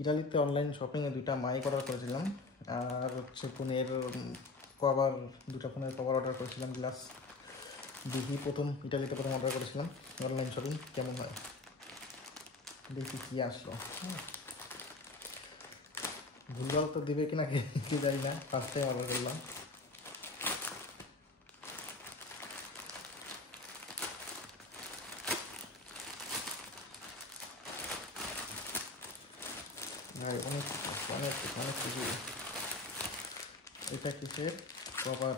ইতালিতে অনলাইন শপিংয়ে 2টা mic order করেছিলাম, আর হচ্ছে ফোনের কভার, 2টা ফোনের কভার অর্ডার করেছিলাম, গ্লাস। দেখি প্রথম অর্ডার করেছিলাম অনলাইন শপিং কেমন হয়, দেখি কী আসলো। ভুলভাল তো দেবে কিনা কি জানি না, ফার্স্ট টাইম অর্ডার করলাম। ভাই অনেক অনেক অনেক কিছু। এটা কিসের কভার?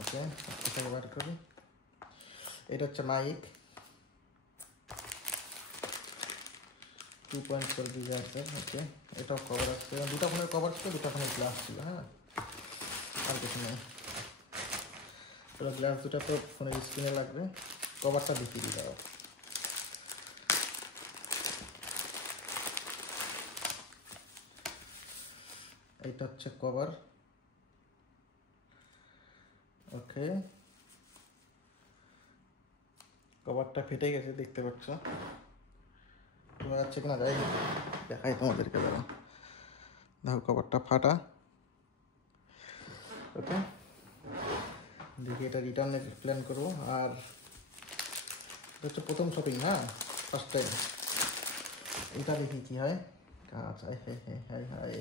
ওকে, এটা বার করি। এটা হচ্ছে মাইক 2.4 GHz। ওকে, এটাও কভার আছে, 2টা ফোনের কভার ছিল, 2টা ফোনের গ্লাস ছিল। হ্যাঁ, আর কিছু নেই। এবার গ্লাস 2টা তো ফোনের স্ক্রিনে লাগবে, কভারটা দেখিয়ে দিই দাও। এইটা হচ্ছে কভার। ওকে, কভারটা ফেটে গেছে, দেখতে পাচ্ছ। বোঝা যাচ্ছে কিনা যাই দেখাই তোমাদেরকে। দেখো কভারটা ফাটা। ওকে, দেখি এটা রিটার্নের প্ল্যান করবো। আর এটা হচ্ছে প্রথম শপিং, হ্যাঁ, ফার্স্ট টাইম। এটা দেখি কি হয়। কাজ, high high high high high,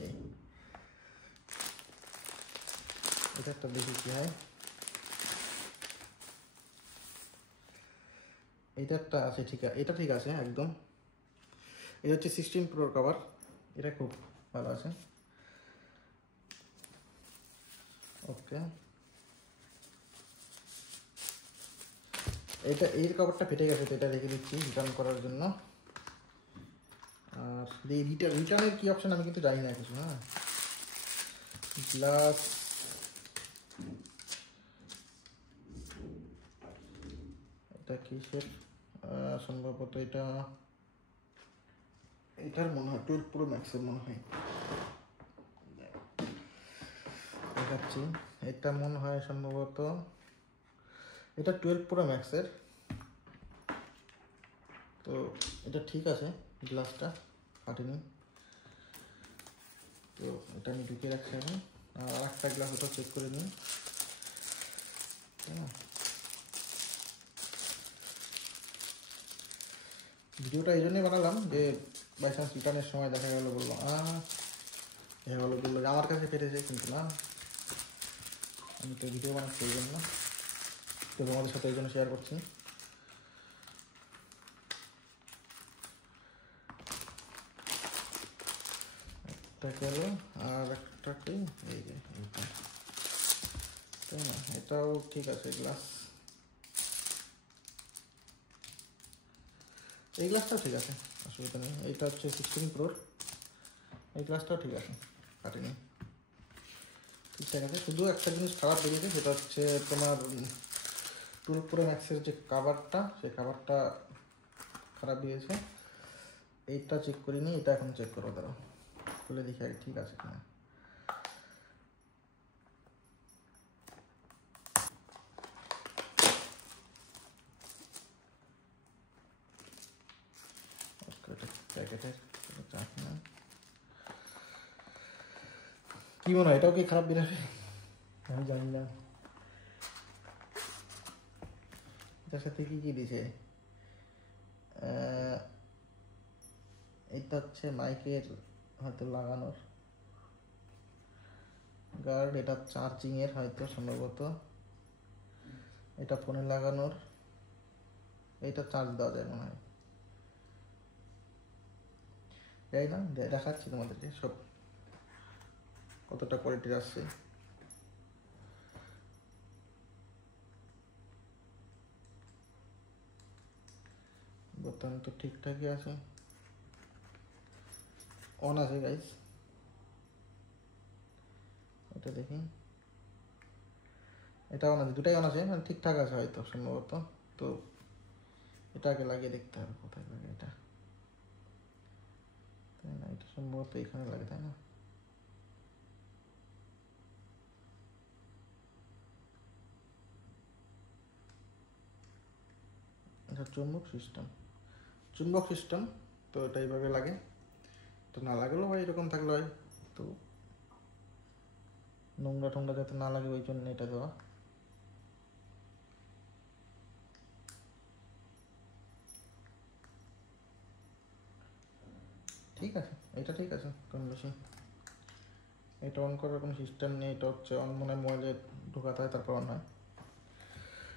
এটা একটা দেখি কি হয়। এটা একটা আছে, ঠিক আছে, এটা ঠিক আছে একদম। এটা হচ্ছে 16 Pro কভার, এটা খুব ভালো আছে। ওকে, এটা এর কভারটা ফেটে গেছে, তো এটা রেখে দিচ্ছি রিটার্ন করার জন্য। আর এই রিটার্নের কী অপশান আমি কিন্তু জানি না কিছু। হ্যাঁ, গ্লাস, এটা কিসের? সম্ভবত এটার মনে হয় 12 Pro Max-এর মনে হয় দেখাচ্ছি। এটা মনে হয় সম্ভবত এটা 12 Pro Max-এর। তো এটা ঠিক আছে, গ্লাসটা ফাটেনি। তো এটা আমি ঢুকিয়ে রাখছি এখন। আর একটা গ্লাস ওটা চেক করে নিই। ভিডিওটা এই জন্যই বানালাম যে বাই চান্স রিটার্নের সময় দেখা গেলো বললো যে আমার কাছে ফেটেছে, কিন্তু না, আমি তো ভিডিও বানাচ্ছি এই জন্য, তো তোমাদের সাথে এই জন্য শেয়ার করছি। একটা গেল, আর একটাকে এই যে এইটা, তাই না? এটাও ঠিক আছে গ্লাস, এই গ্লাসটাও ঠিক আছে, অসুবিধা নেই। এইটা হচ্ছে 16 Pro, এই গ্লাসটাও ঠিক আছে, কাটেনি, ঠিকঠাক আছে। শুধু একটা জিনিস খারাপ বেরিয়েছে, সেটা হচ্ছে তোমার 12 Pro Max-এর যে কাভারটা, সেই কাভারটা খারাপ দিয়েছে। এইটা চেক করিনি, এটা এখন চেক করবো, দাঁড়াও খুলে দেখি আগে ঠিক আছে কিনা। প্যাকেটের চাপ না, কি মনে হয় এটাও কি খারাপ বেরোবে? আমি জানি না। এটার সাথে কি কি দিছে? এটা হচ্ছে মাইকের হয়তো লাগানোর গার্ড, এটা চার্জিংয়ের হয়তো সম্ভবত, এটা ফোনে লাগানোর, এইটা চার্জ দেওয়া যায় মনে হয়, যাই না, দেখাচ্ছি তোমাদেরকে সব কতটা কোয়ালিটির আসছে। বোতাম তো ঠিকঠাকই আছে, অন আছে গাইস। এটা দেখি, এটা অন আছে, দুটাই অন আছে, মানে ঠিকঠাক আছে হয়তো সম্ভবত। তো এটাকে লাগিয়ে দেখতে হবে কোথায় লাগে এটা, তাই না? এটা সম্ভবত এখানে লাগে, তাই না? এটা চুম্বক সিস্টেম, তো এটা এইভাবে লাগে, তো না লাগলেও হয় এরকম থাকলে হয়, তো নোংরা টোংরা যাতে না লাগে ওই জন্য এটা দেওয়া। ঠিক আছে, এটা ঠিক আছে কম বেশি। এটা অন করার কোনো সিস্টেম নেই, এটা হচ্ছে অন মনে হয় মোবাইলে ঢোকাতে হয় তারপর অন হয়।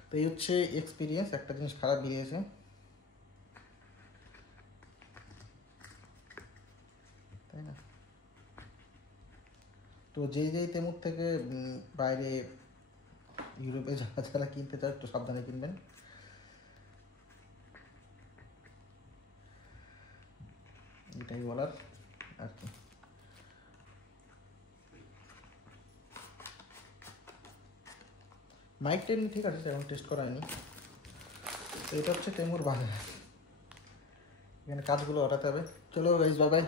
তো এই হচ্ছে এক্সপিরিয়েন্স, একটা জিনিস খারাপ বেরিয়েছে, তাই না? তো যেই তেমুর থেকে বাইরে ইউরোপে যারা যারা কিনতে চায় একটু সাবধানে কিনবেন। এটাই বলার আর কি। মাইকটা এমনি ঠিক আছে, এখন টেস্ট করা হয়নি। তো এটা হচ্ছে তেমুর বাজার, এখানে কাজগুলো হটাতে হবে। চলো গাইস, বাই বাই।